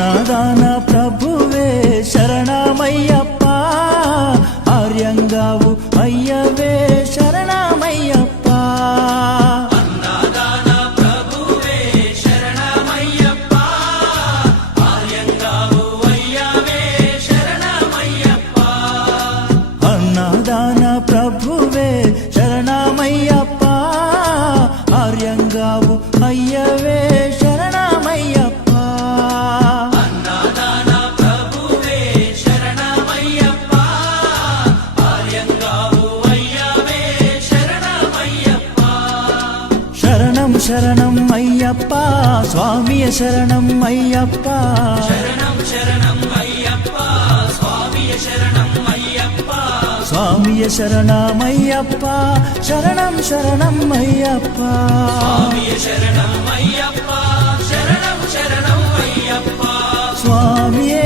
అన్నదాన ప్రభువే శరణమయ్యప్ప, ఆర్యంగావు అయ్యవే శరణమయ్యప్ప. అన్నదాన ప్రభువే శరణమయ్యప్ప, ఆర్యంగావు అయ్యవే శరణమయ్యప్ప. అన్నదాన ప్రభువే శరణమయ్యప్ప, ఆర్యంగావు అయ్యవే శరణమయ్యప్ప. అన్నదాన ప్రభువే శరణమయ్యప్ప, ఆర్యంగావు అయ్యవే శరణమయ్యప్ప. శరణం శరణం అయ్యప్ప, స్వామియ శరణం అయ్యప్ప. శరణం శరణం అయ్యప్ప, స్వామియ శరణం అయ్యప్ప. స్వామియ శరణమయ్యప్ప, శరణం శరణం అయ్యప్ప. స్వామియ శరణం అయ్యప్ప, శరణం శరణం అయ్యప్ప. స్వామియే